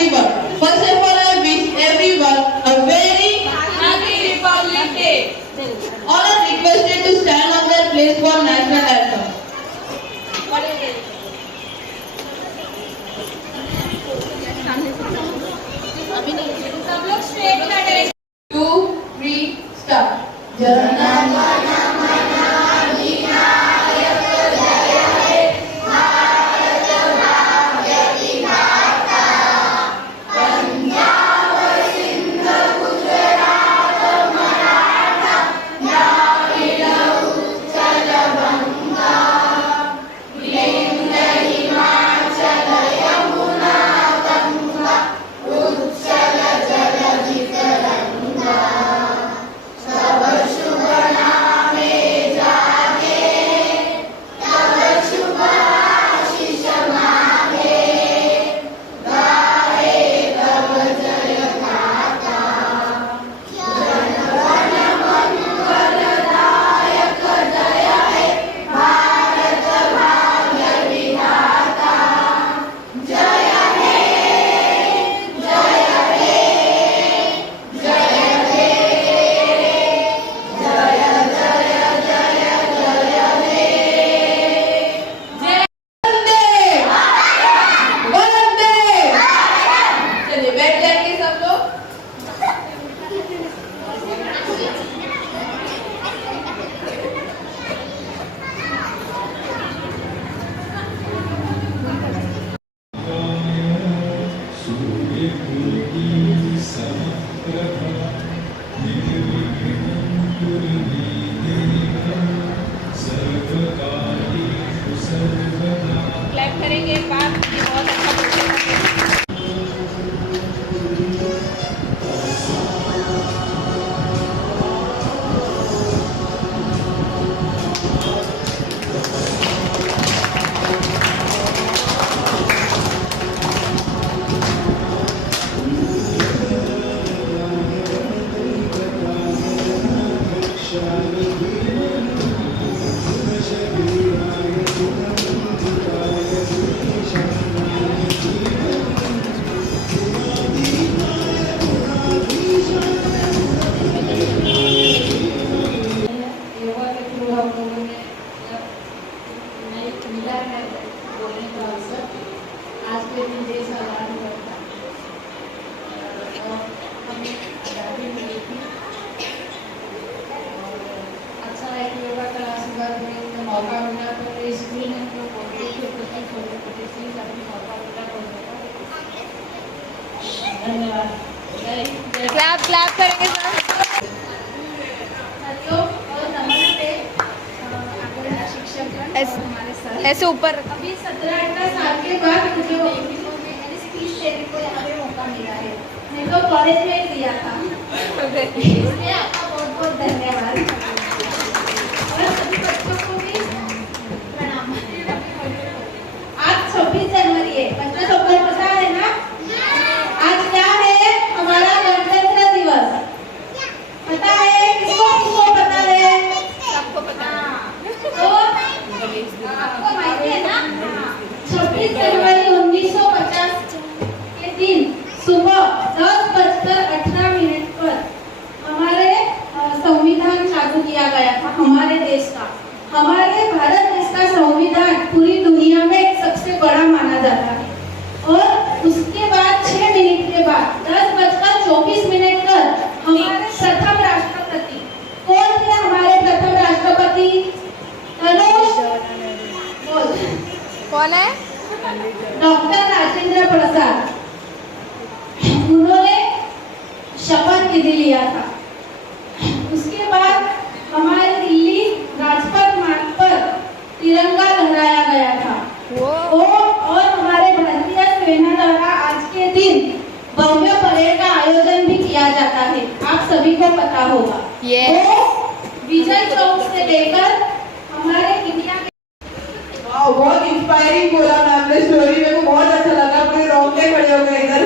everyone. First of all, I wish everyone a very Happy Republic Day. all are requested to stand on their place for national anthem. सब लोग straight खड़े 2, 3, start. जनगण clap करेंगे एक बार ये बहुत अच्छा बोलते हैं आज के दिन देश आज़ाद हुआ था और हमें आज़ादी मिली थी और अच्छा है कि योगा क्लास में मौका मिला तो स्कूल में तो छोटे छोटे चीज़ अभी मौका मिला बोलने का धन्यवाद। क्लैप क्लैप करेंगे साथियों और नमस्ते आदरणीय शिक्षक हमारे सर ऐसे ऊपर अभी 17-18 साल के बाद मुझे स्पीच देने को यहाँ पे मौका मिला है। मैं तो कॉलेज में ही दिया था इसलिए आपका बहुत बहुत धन्यवाद और सभी बच्चों को भी प्रणाम। आज 26 जनवरी है, बच्चों सबको पता है ना आज क्या है? हमारा गणतंत्र दिवस पता है? किसको किसको पता है? सबको पता तो आपको मालूम है ना 26 जनवरी 1950 के दिन सुबह 10:18 पर हमारे संविधान लागू किया गया था हमारे देश का। हमारे भारत देश का संविधान पूरी दुनिया में सबसे बड़ा माना जाता है और उसके बाद 6 मिनट के बाद 10:24 पर हमारे प्रथम राष्ट्रपति कौन थे? हमारे प्रथम राष्ट्रपति कौन है? डॉक्टर राजेंद्र प्रसाद। उन्होंने शपथ विधि लिया था। उसके बाद हमारे दिल्ली राजपथ मार्ग पर तिरंगा लहराया गया था और हमारे भारतीय सेना द्वारा आज के दिन भव्य परेड का आयोजन भी किया जाता है, आप सभी को पता होगा। विजय चौक से लेकर हमारे इंडिया के बहुत इंस्पायरिंग बोला मैम ने स्टोरी, मेरे को बहुत अच्छा लगा। पूरे रोंगटे खड़े हो गए इधर,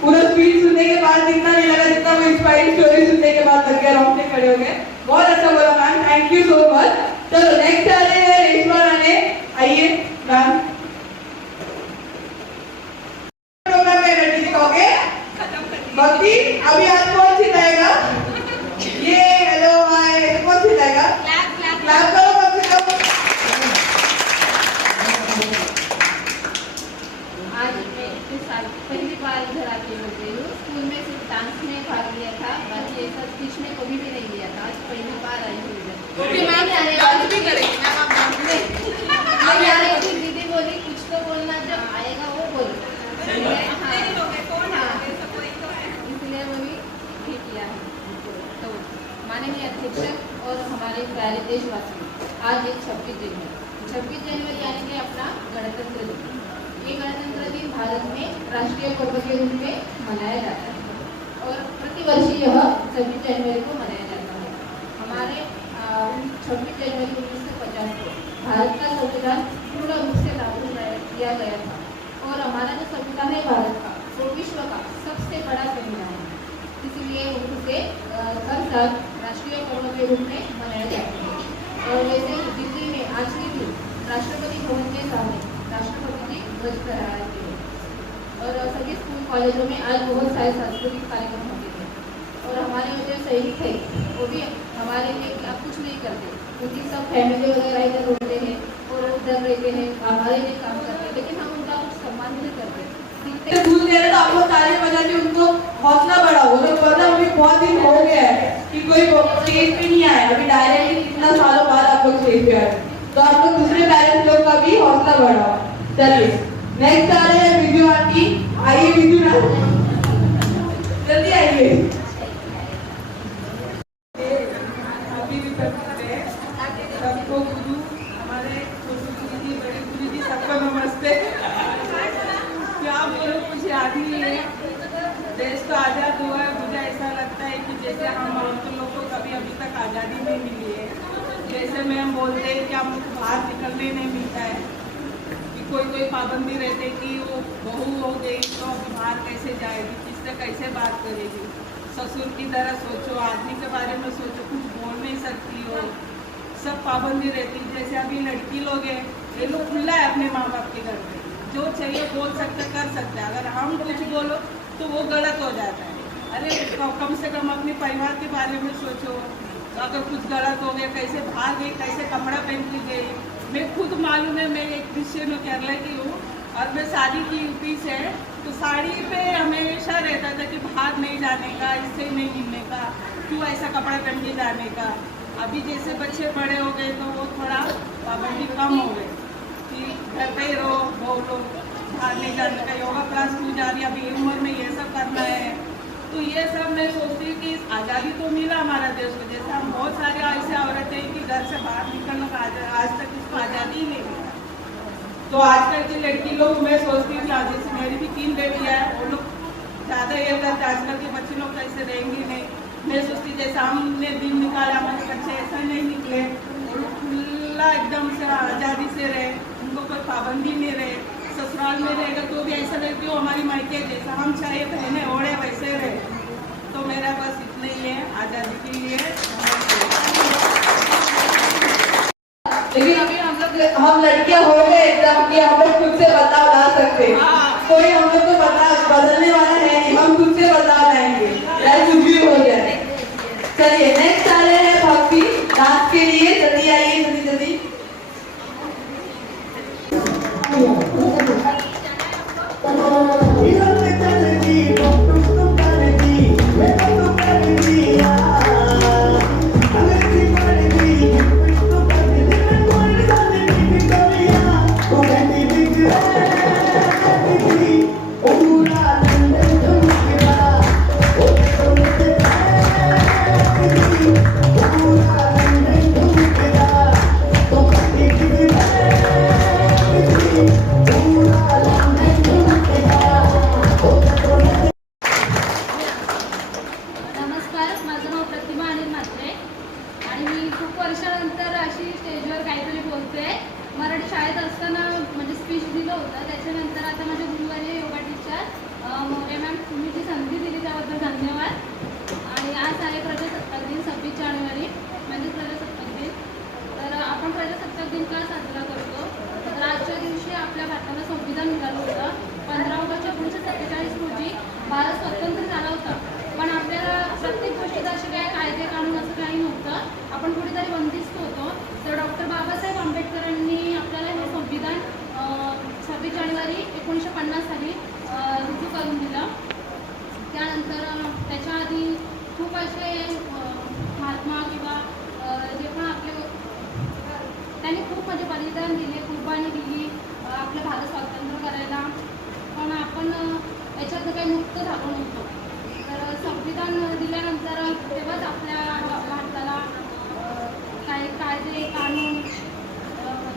पूरा स्पीच सुनने के बाद जितना नहीं लगा जितना वो इंस्पायरिंग स्टोरी सुनने के बाद लग गया, रोंगटे खड़े हो गए। बहुत अच्छा बोला ma'am, thank you so much. चलो नेक्स्ट आ रहे हैं रेशमा राणे, आइए मैम। प्रोग्राम में एनर्जी दिखाओगे? क्लैप करो कम से कम। आज मैं इतने साल पहली बार इधर आके बोल रही हूँ। स्कूल में सिर्फ डांस में भाग लिया था, बाकी ऐसा स्पीच में कभी भी नहीं लिया था। आज पहली बार आई हूँ इधर। ओके मैम, डांस भी करेंगे मैम आप डांस में। अब यार एक दीदी बोली कुछ तो बोलना, जब आएगा वो बोलो। इसलिए बोली ठीक किया है। तो माननीय अध्यक्ष और हमारे प्यारे देशवासी, आज एक 26 जनवरी यानी कि अपना गणतंत्र दिन। ये गणतंत्र दिन भारत में राष्ट्रीय पर्व के रूप में मनाया जाता है और प्रतिवर्ष यह 26 जनवरी को मनाया जाता है। हमारे 26 जनवरी 1950 को भारत का संविधान पूर्ण रूप से लागू किया गया था और हमारा जो संविधान है भारत का, वो विश्व का सबसे बड़ा संविधान है। इसलिए उसे हर साल राष्ट्रीय पर्व के रूप में मनाया जाता है। और वैसे ही दिल्ली में आज के दिन राष्ट्रपति भवन के सामने राष्ट्रपति जी ध्वज फहराते हैं और सभी स्कूल कॉलेजों में आज बहुत सारे सांस्कृतिक कार्यक्रम होते थे। और हमारे जो सैनिक थे वो भी हमारे लिए अब कुछ नहीं करते, क्योंकि सब फैमिली वगैरह इधर होते हैं और उधर रहते हैं, हमारे लिए काम करते हैं, लेकिन हम उनका कुछ सम्मान नहीं करते। भूल गए तो आपको ताली बजा के उनको हौसला बढ़ाओ। तो पता अभी बहुत दिन हो गया है कि कोई स्टेज पे नहीं आया, अभी डायरेक्टली कितना सालों बाद आप लोग स्टेज पे आए, तो आप लोग दूसरे पेरेंट्स लोग का भी हौसला बढ़ाओ। चलिए नेक्स्ट आ रहे हैं विजू आंटी। आइए विजू ना, जल्दी आइए। अभी भी करते हैं सबको गुरु, हमारे गुरु जी, बड़े गुरु जी, सबको नमस्ते। क्या बोलो, कुछ याद नहीं है। देश तो आज़ाद हुआ है, मुझे ऐसा लगता है कि जैसे हम औरतों लोग को कभी अभी तक आज़ादी नहीं मिली है। जैसे मैम बोलते हैं कि हमको बाहर निकलने नहीं मिलता है, कि कोई पाबंदी रहती है कि वो बहू हो गई तो अभी बाहर कैसे जाएगी, किससे कैसे बात करेगी, ससुर की तरह सोचो, आदमी के बारे में सोचो, कुछ बोल नहीं सकती हो, सब पाबंदी रहती है। जैसे अभी लड़की लोग हैं, ये लोग खुला है अपने माँ बाप के घर पे, जो चाहिए बोल सकते, कर सकते हैं। अगर हम कुछ बोलो तो वो गलत हो जाता है। अरे कम से कम अपने परिवार के बारे में सोचो। तो अगर कुछ गलत हो गया, कैसे भाग गई, कैसे कपड़ा पहन के गई। मैं खुद मालूम है, मैं एक क्रिश्चियन हूँ, केरला की हूँ, और मैं शादी की यूपी से, तो साड़ी पे हमेशा रहता था कि बाहर नहीं जाने का, इससे नहीं मिलने का, क्यों ऐसा कपड़ा पहन के जाने का। अभी जैसे बच्चे बड़े हो गए तो वो थोड़ा पाबंदी कम हो गई कि घर पे ही रहो, बोलो, बाहर नहीं जाने का, योगा क्लास क्यों जा रही है, अभी उम्र में ये सब करना है। तो ये सब मैं सोचती हूँ कि आज़ादी तो मिला हमारा देश को, जैसे हम बहुत सारे ऐसे औरतें हैं कि घर से बाहर निकलने का आज तक इसको आज़ादी ही नहीं मिला। तो आजकल की लड़की लोग, मैं सोचती हूँ कि जैसे मेरी भी 3 बेटियाँ हैं, वो लोग ज़्यादा ये करते, आजकल के बच्चे लोग कैसे रहेंगे नहीं। मैं सोचती जैसे हमने दिन निकाला, हमारे बच्चे ऐसा नहीं निकले, खुला एकदम से आज़ादी से रहे, उनको कोई पाबंदी नहीं रहे। ससुराल में रहेगा तो भी ऐसा लगती हो हमारी मायके जैसा हम चाहे पहने ओढ़े वैसे रहे। तो मेरा बस इतना ही है आज़ादी के लिए। लेकिन अभी हम लड़कियां हो गए एकदम कि हम लोग खुद से बदलाव ला सकते हैं। कोई हम लोग को बदलने वाला है नहीं, हम खुद से बदलाव लाएंगे, चाहे कुछ भी हो जाए। चलिए नेक्स्ट आ रहे हैं भक्ति डांस के लिए। जल्दी आइए, जल्दी जल्दी। मराठी शाळेत असताना म्हणजे स्पीच दिलं होतं, त्याच्यानंतर आता माझे गुरु आणि योगा टीचर मोरे मॅम, तुम्ही जी संधी दिली त्याबद्दल धन्यवाद। आणि आज आहे प्रजासत्ताक दिन 26 जानेवारी म्हणजे प्रजासत्ताक दिन। तर आपण प्रजासत्ताक दिन का साजरा करतो, तर आजच्या दिवशी आपल्या भारताला संविधान मिळालं होतं। 15 ऑगस्ट 1947 रोजी भारत स्वतंत्र झाला होता, पण आपल्याला प्रत्येक गोष्टीत असे काय कायदे कानून असं काही नव्हतं, आपण कुठेतरी बंदिस्त होतो। कुर्बानी दिली आपलं भारत स्वातंत्र्य करायला, पण आपण याच्यात काही मुक्त झालो नव्हतो. तर संविधान दिल्यानंतर तेव्हाच आपल्या भारताला काही कायदे कानून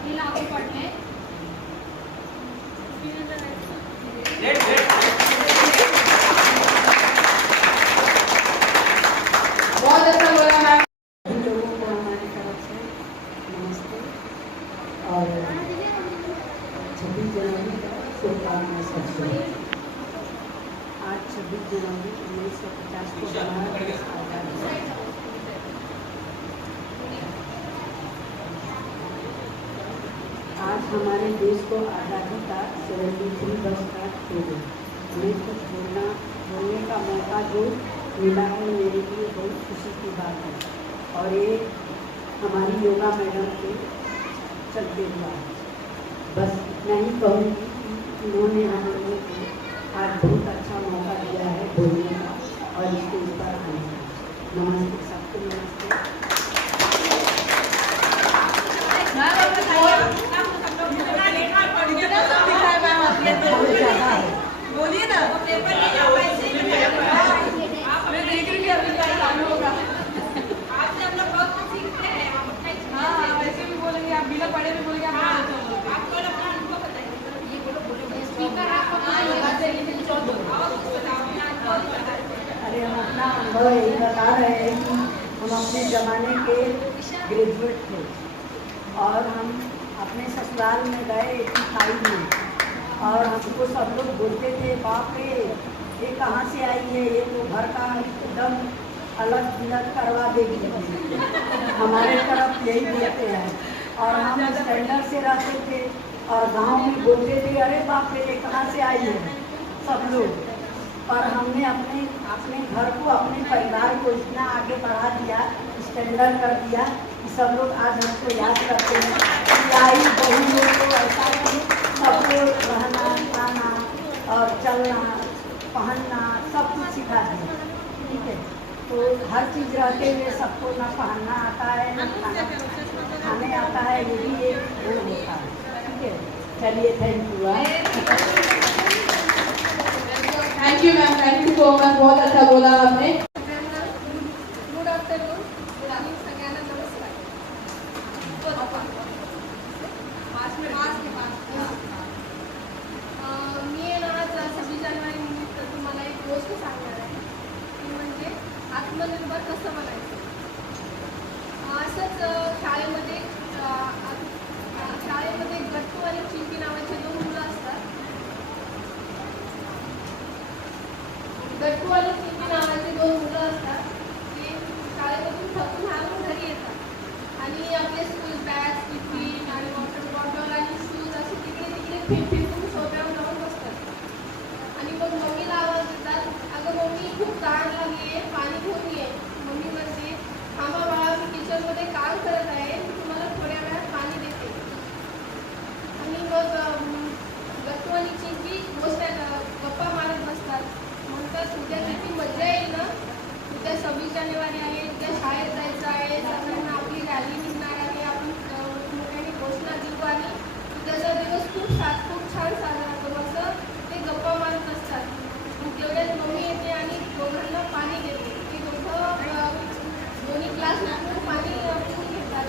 हे लागू पडले. बहुत अच्छा बोला मैम. लोगों को हमारी तरफ से नमस्ते और 26 जनवरी का शुभकामनाएं सबको. आज 26 जनवरी 1950 को हमारा देश आज़ाद हुआ. आज हमारे देश को आज़ादी का 73 वर्ष का हो गया. हमें कुछ बोलने का मौका जो मिला है मेरे लिए बहुत खुशी की बात है. और ये हमारी योगा मैडम के चलते हुआ है. बस इतना ही कहूँगी कि उन्होंने हम लोगों को आज बहुत अच्छा मौका दिया है बोलने का और स्टेज पर आने का. नमस्ते सबको. नमस्ते. बोलिए ना. मैं देख रही हूँ अभी क्या चालू होगा. आपसे हम लोग बहुत कुछ सीखते हैं. हाँ, वैसे भी बोलेंगे आप, बिना पढ़े भी बोलेंगे आप. आपको अपना अनुभव बताइए. ये बोलो स्पीकर आपको अरे हम अपना अनुभव यही बता रहे हैं कि हम अपने ज़माने के ग्रेजुएट थे और हम अपने ससुराल में गए 85 में और हमको सब लोग बोलते थे बाप रे ये कहाँ से आई है, ये तो घर का एकदम अलग अलग करवा देगी. हमारे तरफ यही बोलते हैं और हम स्टैंडर्ड से रहते थे और गांव में बोलते थे अरे बाप रे ये कहाँ से आई है सब लोग. और हमने अपने घर को अपने परिवार को इतना आगे बढ़ा दिया, स्टैंडर्ड कर दिया कि सब लोग आज हमको याद करते हैं कि आई बहू लोग को ऐसा कि सबको रहना खाना और चलना पहनना सब कुछ सिखा दिया. ठीक है, तो हर चीज़ रहते हुए सबको ना पहनना आता है ना खाने आता है, ये भी एक वो होता है. ठीक है, चलिए thank you. Thank you ma'am, thank you so much. बहुत अच्छा बोला आपने. Good afternoon. सगळ्यांना नमस्कार. मी आज 26 जानेवारी निमित्त तुम्हाला एक गोष्ट सांगणार आहे ती म्हणजे आत्मनिर्भर कसं बनायचं. असंच शाळेमध्ये गट्टू आणि चिंकी नावाचे 2 मुलं असतात. गट्टू आणि चिंकी नावाचे 2 मुलं असतात ते शाळेमधून थकून हारून घरी येतात आणि आपले स्कूल बॅग टिफिन आणि वॉटर बॉटल आणि शूज असे तिकडे फिरफिरून सोप्यावर जाऊन बसतात आणि मग मम्मीला आवाज देतात, अगं मम्मी खूप तहान लागली आहे, पाणी घेऊन ये. मम्मी म्हणते थांबा बाळा, मी किचनमध्ये काम करत आहे, मी तुम्हाला थोड्या वेळात पाणी देते. आणि मग गट्टू आणि चिंकी गप्पा मारत बसतात. म्हणतात उद्या किती मजा येईल ना, उद्या 26 जानेवारी आहे, उद्या शाळेत जायचं आहे, सगळ्यांना आपली रॅली निघणार आहे, आपण मोठ्याने घोषणा देऊ आणि उद्याचा दिवस खूप छान साजरा करू असं ते गप्पा मारत असतात. तेवढ्यात मम्मी येते आणि दोघांना पाणी देते. ते दोन्ही क्लास पाणी पिऊन घेतात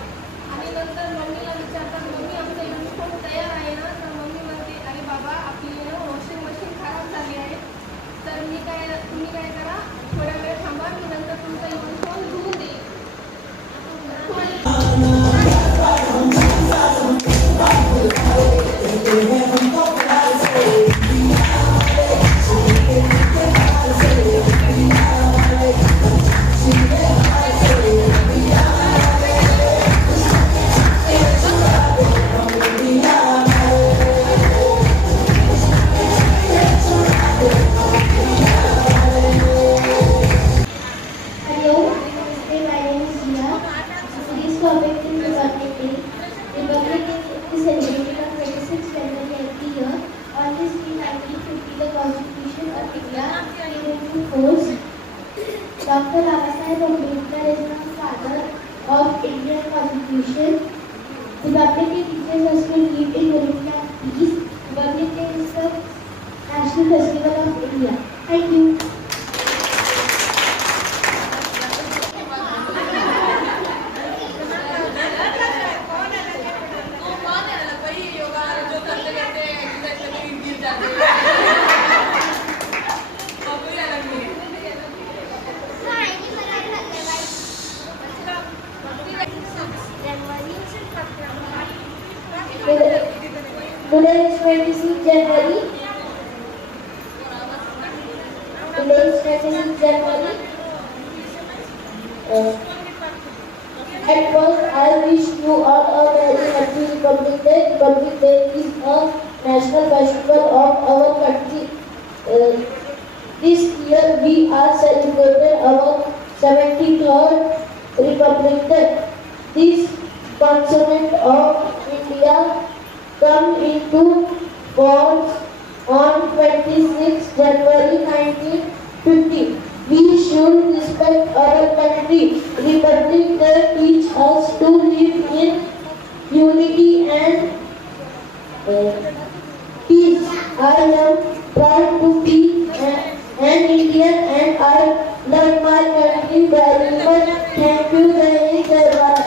आणि नंतर मम्मीला विचारतात, मम्मी आमचा युनिफॉर्म तयार आहे ना. तर मम्मी म्हणते अरे बाबा आपली वॉशिंग मशीन खराब झाली आहे, तर तुम्ही काय करा, थोड्या वेळ थांबा, मी नंतर तुमचा युनिफॉर्म धुवून देईल. Dr. Babasaheb Ambedkar is the father of Indian Constitution. Republic Day teaches us to live in unity and peace. Republic Day is the national festival of India. Thank you. Today is 26 January. Today is 26 January. At first, I wish you all a very happy Republic Day. Republic Day is a national festival of our country. This year, we are celebrating our 73rd Republic Day. This continent of India come into force on 26 January 1950. We should respect our country. Republic Day teach us to live in unity and peace. I am proud to be an Indian and I love my country very much. Thank you very much.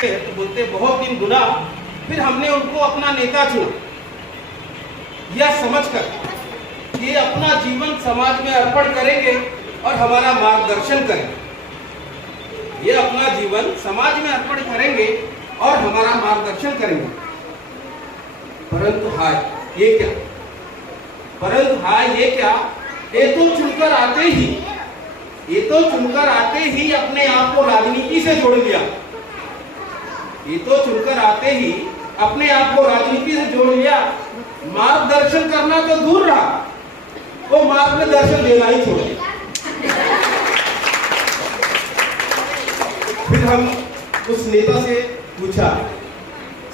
तो बोलते बहुत दिन गुना, फिर हमने उनको अपना नेता चुना, यह समझकर कि अपना जीवन समाज में अर्पण करेंगे और हमारा मार्गदर्शन करेंगे। ये अपना जीवन समाज में अर्पण करेंगे और हमारा मार्गदर्शन करेंगे। परंतु हाय ये क्या, ये तो चुनकर आते ही अपने आप को राजनीति से जोड़ लिया। मार्गदर्शन करना तो दूर रहा, वो मार्गदर्शन देना ही छोड़ दिया। फिर हम उस नेता से पूछा,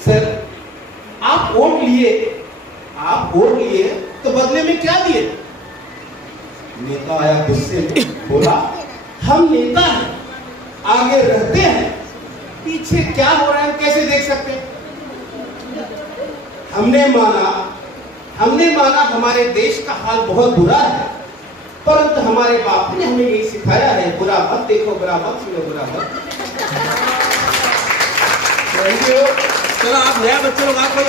सर आप वोट लिए तो बदले में क्या दिए? नेता आया गुस्से में, बोला हम नेता हैं, आगे रहते हैं, पीछे क्या हो रहा है कैसे देख सकते हैं? हमने माना हमारे देश का हाल बहुत बुरा है, परंतु हमारे बाप ने हमें यही सिखाया है, बुरा मत देखो, बुरा मत सुनो, बुरा मत। चलो आप नया बच्चे लोग आप बोलो।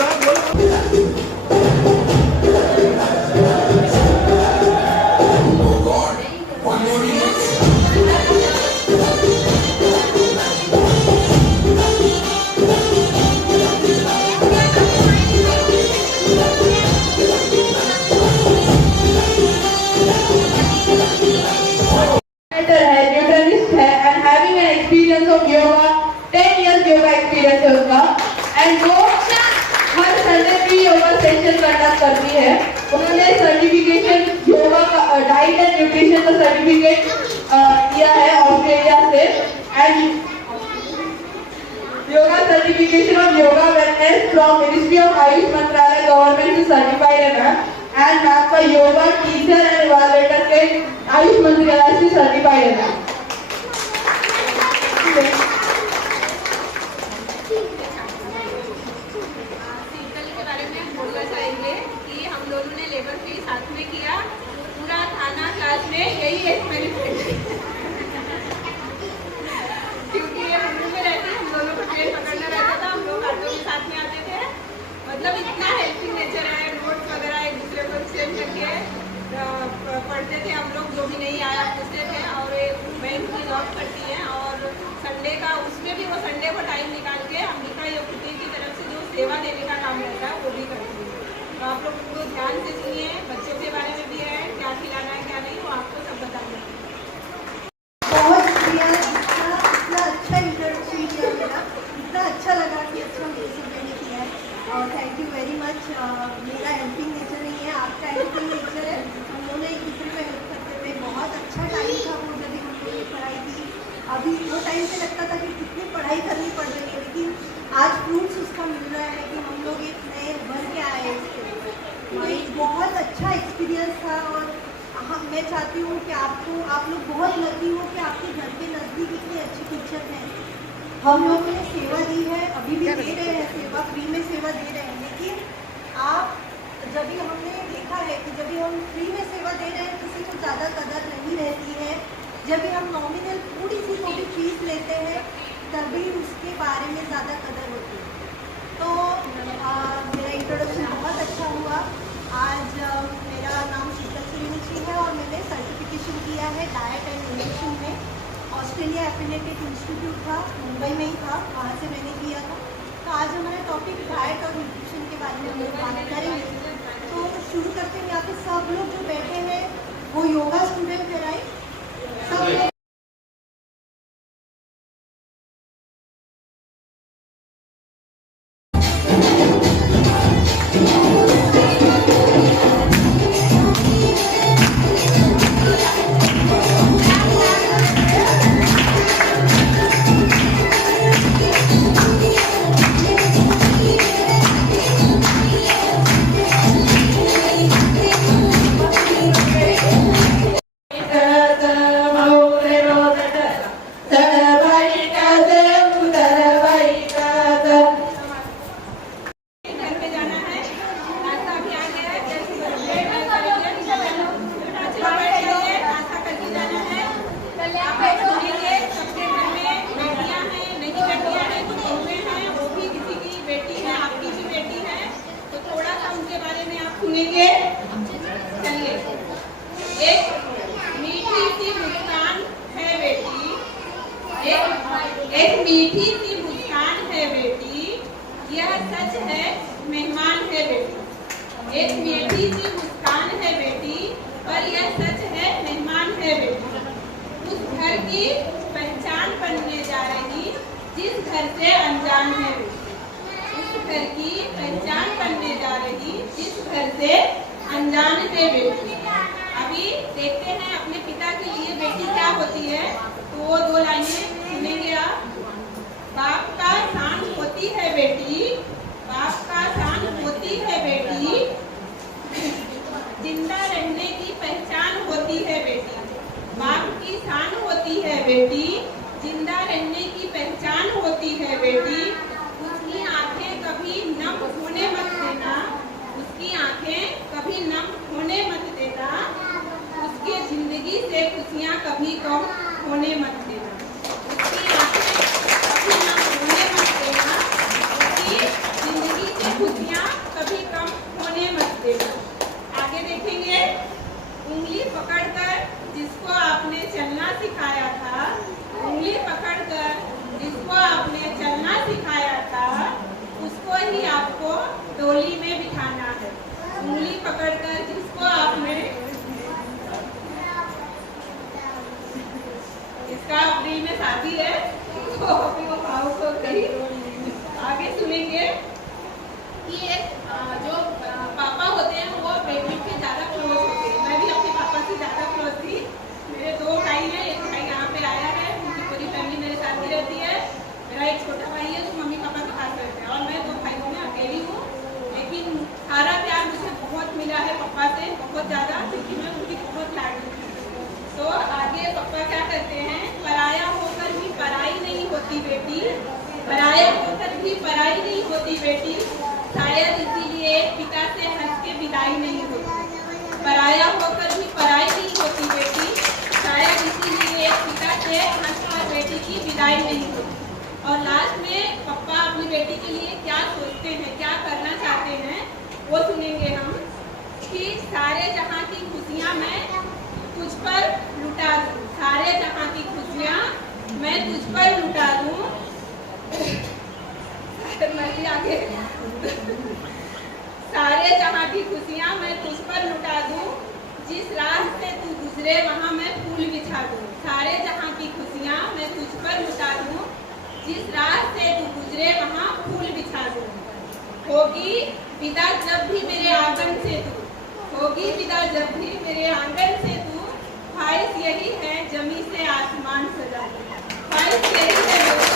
करती है। उन्होंने सर्टिफिकेशन योगा का डाइट एंड न्यूट्रिशन का सर्टिफिकेट किया है ऑस्ट्रेलिया से and yoga certification of yoga wellness from ministry of Ayush मंत्रालय गवर्नमेंट से सर्टिफाइड है मैम एंड मैम का योगा टीचर एंड इवैल्यूएटर के आयुष मंत्रालय से सर्टिफाइड है मैम। दोनों ने लेबर फीस साथ में किया। पूरा थाना क्लास में यही एक्सपेरिमेंट क्योंकि ये मुंबई में रहती, हम दोनों को ट्रेन पकड़ना रहता था, हम लोग ऑटो के साथ में आते थे। मतलब इतना हेल्पिंग नेचर है, नोट्स वगैरह एक दूसरे को एक्सचेंज करके पढ़ते थे हम लोग, जो भी नहीं आया पूछते थे। और बैंक की जॉब करती है और संडे का, उसमें भी वो संडे को टाइम निकाल के अम्बिका योगिता की तरफ से जो सेवा देने का काम रहता है वो भी करती है। तो आप लोग उनको ध्यान से सुनिए, बच्चों के बारे में भी है, क्या खिलाना है क्या नहीं, वो आपको सब बताना है। बहुत शुक्रिया, इतना अच्छा इंट्रोडक्शन किया मेरा, इतना अच्छा लगा कि अच्छा मेरे से मैंने किया है। और थैंक यू वेरी मच। मेरा हेल्पिंग नेचर नहीं है, आपका हेल्पिंग नेचर है। हम लोगों ने एक दूसरे को हेल्प करते हुए बहुत अच्छा टाइम था वो, जब हम लोगों ने पढ़ाई की। अभी वो टाइम से लगता था कि कितनी पढ़ाई करनी पड़ रही है, लेकिन आज फ्रूट्स उसका मिल रहा है कि हम लोग एक नए भर के आए हैं इसके ऊपर। एक बहुत अच्छा एक्सपीरियंस था। और मैं चाहती हूँ कि आप लोग बहुत लकी हो कि आपके घर के नज़दीक इतनी अच्छी टीचर हैं। हम लोगों ने सेवा दी है, अभी भी दे रहे हैं सेवा, फ्री में सेवा दे रहे हैं। लेकिन आप जब भी हमने देखा है कि जब भी हम फ्री में सेवा दे रहे हैं किसी को ज़्यादा कदर नहीं रहती है। जब भी हम नॉमिनल थोड़ी सी कोई फीस लेते हैं तभी उसके बारे में ज़्यादा कदर होती है। तो मेरा इंट्रोडक्शन बहुत अच्छा हुआ। आज मेरा नाम शीतल सूर्यवंशी है और मैंने सर्टिफिकेशन किया है डाइट एंड न्यूट्रिशन में। ऑस्ट्रेलिया एफिलिएटेड इंस्टीट्यूट था, मुंबई में ही था, वहाँ से मैंने किया था। तो आज हमारा टॉपिक डाइट और न्यूट्रिशन के बारे में हम लोग बात करेंगे। तो शुरू करते हैं। यहाँ पे सब लोग जो बैठे हैं वो योगा स्टूडेंट है, राइट? सब लोग सुनेंगे। चलिए, एक मीठी सी मुस्कान है बेटी, एक मीठी सी मुस्कान है बेटी, यह सच है मेहमान है बेटी। एक मीठी सी मुस्कान है बेटी, पर यह सच है मेहमान है बेटी। उस घर की पहचान बनने जा रही जिस घर से अनजान है बेटी। उस घर की पहचान बनने जा रही जिस घर से अनजान है बेटी। अभी देखते हैं अपने पिता के लिए बेटी क्या होती है। तो वो दो लाइनें सुनेंगे आप। बाप का शान होती है बेटी, बाप का शान होती है बेटी, जिंदा रहने की पहचान होती है बेटी। बाप की शान होती है बेटी, जिंदा रहने की पहचान होती है बेटी। उसकी आंखें कभी नम होने मत देना, उसकी आंखें कभी नम होने मत देना, उसकी जिंदगी से खुशियाँ कभी कम होने मत देना। उसकी आंखें कभी नम होने मत देना, उसकी जिंदगी से खुशियाँ कभी कम होने मत देना। आगे देखेंगे। उंगली पकड़कर जिसको आपने चलना सिखाया था, उंगली पकड़कर जिसको आपने चलना सिखाया था, उसको ही आपको डोली में बिठाना है। उंगली पकड़कर जिसको आपने, इसका अप्रैल में शादी है तो अभी वो भावुक हो गई। आगे सुनेंगे कि जो पापा होते हैं वो बेटी के ज्यादा क्लोज होते हैं। मैं भी अपने पापा से ज्यादा क्लोज थी। मेरे दो भाई हैं, एक भाई यहाँ पे आया है, उनकी पूरी फैमिली मेरे साथ ही रहती है। मेरा एक छोटा भाई है जो मम्मी पापा के पास रहते हैं और मैं दो भाइयों में अकेली हूँ। लेकिन सारा प्यार मुझे बहुत मिला है पापा से, बहुत ज़्यादा, क्योंकि मैं उनकी बहुत लाडली हूँ। तो आगे पापा क्या करते हैं, पराया होकर भी पराई नहीं होती बेटी, पराया होकर भी पराई नहीं होती बेटी। शायद इसीलिए पिता से हंस के विदाई नहीं होती। विदाई नहीं होती। और लास्ट में पापा अपनी बेटी के लिए क्या सोचते हैं, क्या करना चाहते हैं, वो सुनेंगे हम कि सारे जहां की खुशियां मैं तुझ पर लुटा दूं, सारे जहां की खुशियां मैं तुझ पर लुटा दूं। मैं भी आगे सारे जहां की खुशियां मैं तुझ पर लुटा दूं, जिस रास्ते तू गुजरे वहां मैं फूल बिछा दूं। सारे जहां की खुशियां मैं तुझ पर लुटा दूं, जिस रास्ते तू गुजरे वहां फूल बिछा दूं। होगी विदा जब भी मेरे आंगन से तू, होगी विदा जब भी मेरे आंगन से तू, ख्वाहिश यही है जमी से आसमान सजा दूं, ख्वाहिश यही है जमी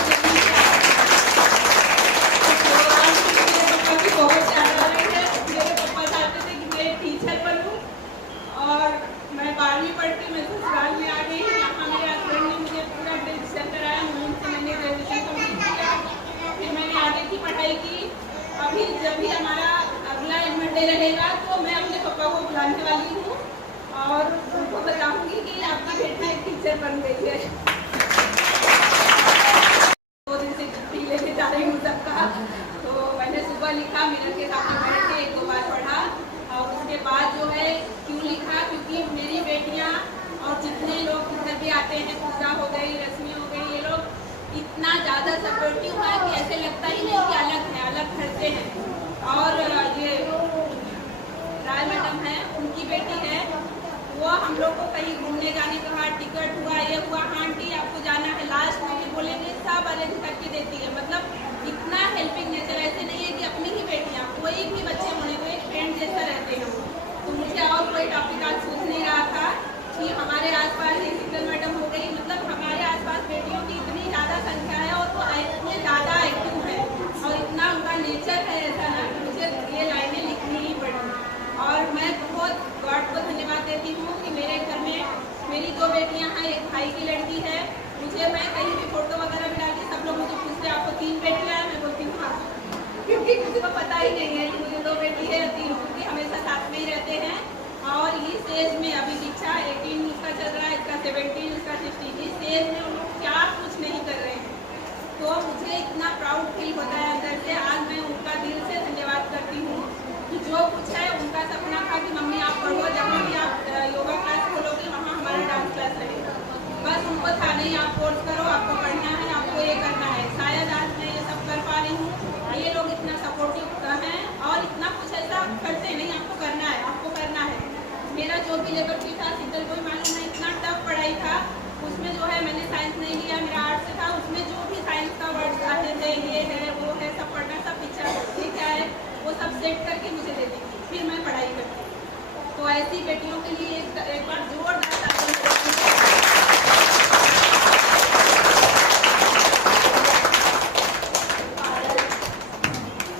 से बहुत ज्यादा है। मेरे पापा चाहते थे कि मैं टीचर बनूं और मैं 12वीं पढ़ती मैं ससुराल में आ गई। यहाँ मेरे हस्बैंड ने मुझे पूरा रजिस्टर कराया, उनसे मैंने ग्रेजुएशन कंप्लीट किया, फिर मैंने आगे की पढ़ाई की। अभी जब भी हमारा अगला एनुअल डे रहेगा तो मैं अपने पापा को बुलाने वाली हूँ और उनको बताऊंगी कि आपकी बेटी एक टीचर बन गई है। 2 दिन से छुट्टी लेके जा रही हूँ सबका, तो मैंने सुबह लिखा, मिरर के सामने बैठ के 1-2 बार पढ़ा और उसके बाद जो है क्यों लिखा, क्योंकि मेरी बेटियाँ और जितने लोग इधर भी आते हैं, पूजा हो गई, रश्मि हो गई, ये लोग इतना ज़्यादा सपोर्टिव है कि ऐसे लगता ही नहीं कि अलग है, अलग घर से हैं। और ये राय मैडम है, उनकी बेटी है, वो हम लोग को कहीं घूमने जाने का टिकट हुआ, ये हुआ, हाँ आंटी आपको जाना है, लास्ट में भी बोलेंगे, सब अरेंज करके देती है। मतलब इतना हेल्पिंग नेचर, ऐसे नहीं है कि अपनी ही बेटियाँ, कोई भी बच्चे होने को एक फ्रेंड जैसा रहते हैं। तो मुझे और कोई टॉपिक आज सोच नहीं रहा था कि हमारे आसपास एक सिंगल मैडम हो गई, मतलब हमारे आसपास बेटियों की इतनी ज़्यादा संख्या है और वो इतने ज़्यादा एक्टिव है और इतना उनका नेचर है ऐसा ना, मुझे ये लाइनें लिखनी ही पड़ी। और मैं बहुत गॉड को धन्यवाद देती हूँ कि मेरे घर में मेरी 2 बेटियाँ हैं, एक भाई की लड़की है। मुझे मैं कहीं भी फोटो वगैरह भी डालती, सब लोग मुझे पूछते हैं आपको 3 बेटियाँ हैं, मैं बोलती हूँ हाँ, क्योंकि मुझे को पता ही नहीं है कि मुझे 2 बेटी है या 3, क्योंकि हमेशा साथ में ही रहते हैं। और इस एज में अभी दीक्षा 18 उसका चल रहा है, इसका 17, इसका 16, इस एज में उन लोग क्या कुछ नहीं कर रहे हैं, तो मुझे इतना प्राउड फील होता है अंदर से। आज मैं उनका दिल से धन्यवाद करती हूँ कि जो कुछ है उनका सपना था कि मम्मी आप पढ़ो, जहाँ भी आप योगा क्लास खोलोगे वहाँ हमारा डांस क्लास रहेगा, बस उनको था नहीं आप कोर्स करो, आपको पढ़ना है, आपको ये करना है। शायद आज मैं ये सब कर पा रही हूँ, ये लोग इतना सपोर्टिव हैं और इतना कुछ ऐसा करते नहीं, आपको करना है, आपको करना है। मेरा जो भी लेवल भी था, सिंगल कोई मालूम है, इतना टफ पढ़ाई था, उसमें जो है मैंने साइंस नहीं लिया, मेरा आर्ट्स से था, उसमें जो भी साइंस का वर्ड्स आते थे, ये है वो है, सब पढ़ना, सब पीछा ये क्या है वो सब सेट करके मुझे दे दी, फिर मैं पढ़ाई करती। तो ऐसी बेटियों के लिए एक बार जोरदार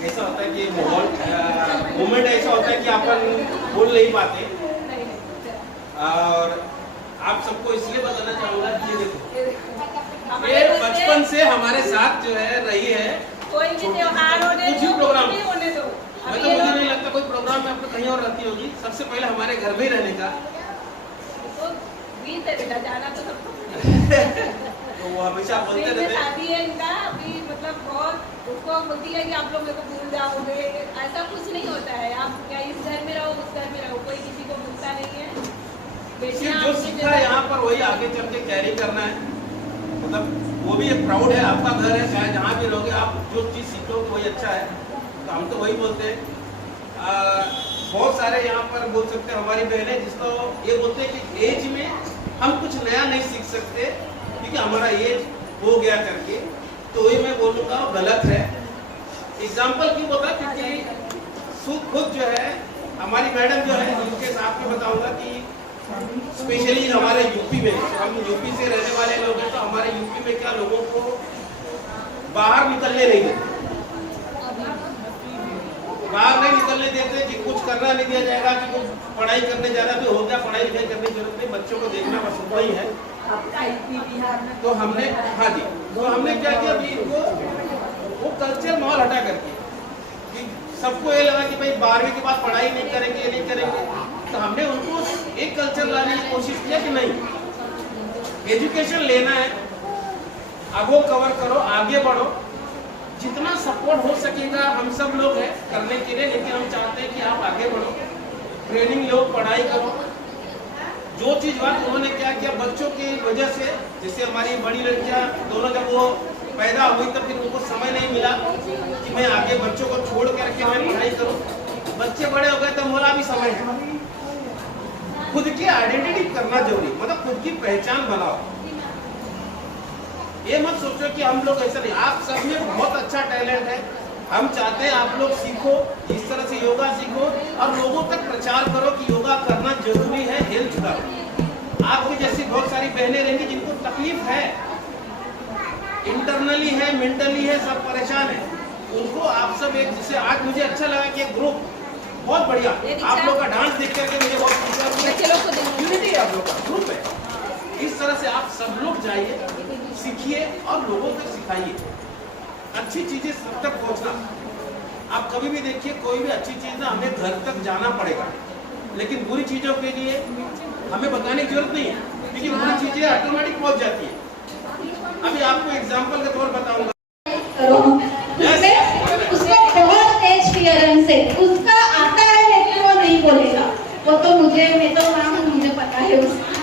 ऐसा होता है कि मोमेंट ऐसा होता है कि अपन बोल नहीं पाते। और आप सबको इसलिए बताना चाहूँगा कि ये देखो, ये बचपन से हमारे साथ जो है रही है, कोई भी त्योहार होने कुछ भी प्रोग्राम होने दो, मैं तो मुझे नहीं लगता कोई प्रोग्राम में आपको कहीं और रहती होगी, सबसे पहले हमारे घर में ही रहने का तो जाना तो सबको तो वो हमेशा बोलते रहते हैं। शादी है इनका अभी, मतलब बहुत उसको बोलती है कि आप लोग मेरे को भूल जाओगे, ऐसा कुछ नहीं होता है। आप क्या इस घर में रहो, उस घर में रहो, कोई किसी को भूलता नहीं है। सिर्फ जो सीखा है यहाँ पर वही आगे चल के कैरी करना है, मतलब वो भी एक प्राउड है, आपका घर है, चाहे जहाँ भी रहोगे आप जो चीज़ सीखोगे वही अच्छा है। तो हम तो वही बोलते हैं। बहुत सारे यहाँ पर बोल सकते हैं हमारी बहनें जिसको ये बोलते हैं कि एज में हम कुछ नया नहीं सीख सकते क्योंकि हमारा एज हो गया करके, तो ये मैं बोलूँगा गलत है। एग्जाम्पल क्यों बोला, क्योंकि खुद जो है हमारी मैडम जो है उनके साथ में बताऊँगा कि स्पेशली हमारे यूपी में, हम यूपी से रहने वाले लोग हैं, तो हमारे यूपी में क्या लोगों को बाहर निकलने नहीं देते, बाहर नहीं निकलने देते कि कुछ करना नहीं दिया जाएगा, कि कुछ पढ़ाई करने जा रहा है हो गया, पढ़ाई लिखाई करने की जरूरत नहीं, बच्चों को देखना बस उतना ही है। तो हमने हाँ जी, तो हमने क्या किया अभी इनको वो कल्चर माहौल हटा करके, कि सबको ये लगा कि भाई 12वीं के बाद पढ़ाई नहीं करेंगे, ये नहीं करेंगे, तो हमने उनको एक कल्चर लाने की कोशिश किया कि नहीं, एजुकेशन लेना है, अब वो कवर करो, आगे बढ़ो, जितना सपोर्ट हो सकेगा हम सब लोग हैं करने के लिए, लेकिन हम चाहते हैं कि आप आगे बढ़ो, ट्रेनिंग लो, पढ़ाई करो। जो चीज बात उन्होंने क्या किया, बच्चों की वजह से, जैसे हमारी बड़ी लड़कियां दोनों जब वो पैदा हुई तो फिर उनको समय नहीं मिला कि मैं आगे बच्चों को छोड़ करके मैं पढ़ाई करूं। बच्चे बड़े हो गए तो मोरा भी समय है। खुद की आइडेंटिटी करना जरूरी, मतलब खुद की पहचान बनाओ। ये मत सोचो कि हम लोग ऐसा नहीं, आप सब में बहुत अच्छा टैलेंट है। हम चाहते हैं आप लोग सीखो, इस तरह से योगा सीखो और लोगों तक प्रचार करो कि योगा करना जरूरी है, हेल्थ का। आपकी जैसी बहुत सारी बहनें रहेंगी जिनको तकलीफ है, इंटरनली है, मेंटली है, सब परेशान है, उनको आप सब एक, जैसे आज मुझे अच्छा लगा कि एक ग्रुप बहुत बढ़िया, आप लोग का डांस देख करके मुझे बहुत यूनिटी है, आप लोग का ग्रुप है। इस तरह से आप सब लोग जाइए, सीखिए और लोगों तक सिखाइए। अच्छी चीजें सब तक पहुंचना। आप कभी भी देखिए, कोई भी अच्छी चीज ना हमें घर तक जाना पड़ेगा, लेकिन बुरी चीजों के लिए हमें बताने की जरूरत नहीं है, लेकिन बुरी चीजें ऑटोमेटिक पहुंच जाती है। अभी आपको एग्जांपल के तौर बताऊंगा। उसको बहुत तेज क्लियरेंस है, उसका आता है लेकिन वो नहीं बोलेगा। वो तो मुझे, मैं तो नाम मुझे पता है उसका।